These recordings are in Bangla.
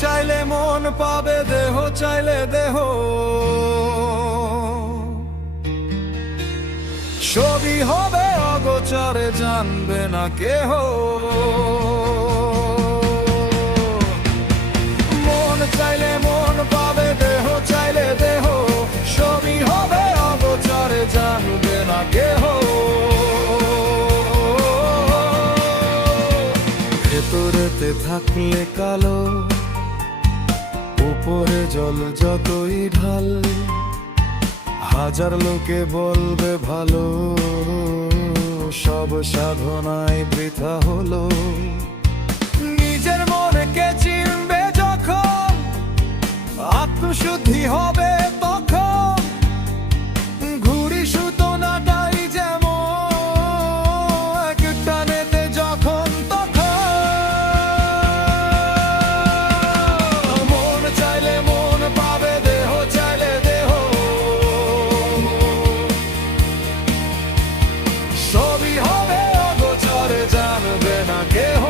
চাইলে মন পাবে, দেহ চাইলে দেহ। ছবি হবে অগোচরে, জানবে না কেহ। মন চাইলে মন পাবে, দেহ চাইলে দেহ। ছবি হবে অগোচরে, জানবে না কেহ। ভেতরেতে থাকলে কালো, উপরে জল যতই ঢাল, হাজার লোকে বলবে ভালো, সব সাধনায় বৃথা হলো। নিজের মনকে চিনবে যখন, আত্মশুদ্ধি হবে তখন। ঘুড়ি সুতো নাটাই যেমন, এক টানেতে যখন তখন। মন চাইলে মন পাবে, দেহ চাইলে দেহ। ছবি হবে অগোচরে, জানবে না কেহ।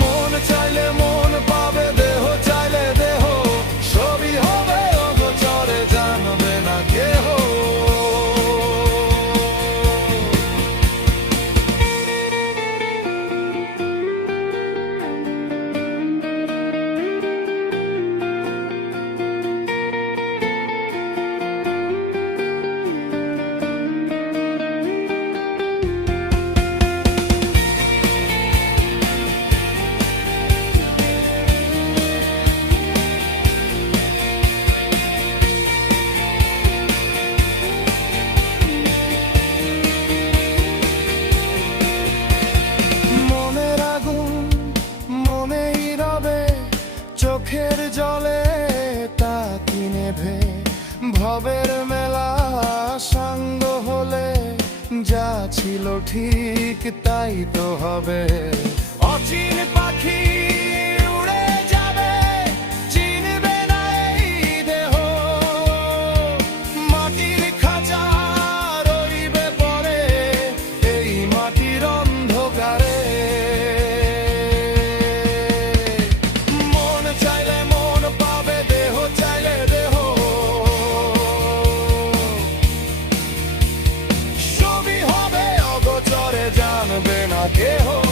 মন চাইলে মন পাবে, দেহ চাইলে দেহ। ছবি হবে অগোচরে, জানবে না কেহ। চোখের জলে তা কিনেভে, ভবের মেলা সাঙ্গ হলে, যা ছিল ঠিক তাই তো হবে। অচিন পাখি উড়ে যাবে, চিনবে না এই দেহ। মাটির খাঁচা রইবে পরে, এই মাটির অন্ধকারে। জানবে না কেহ।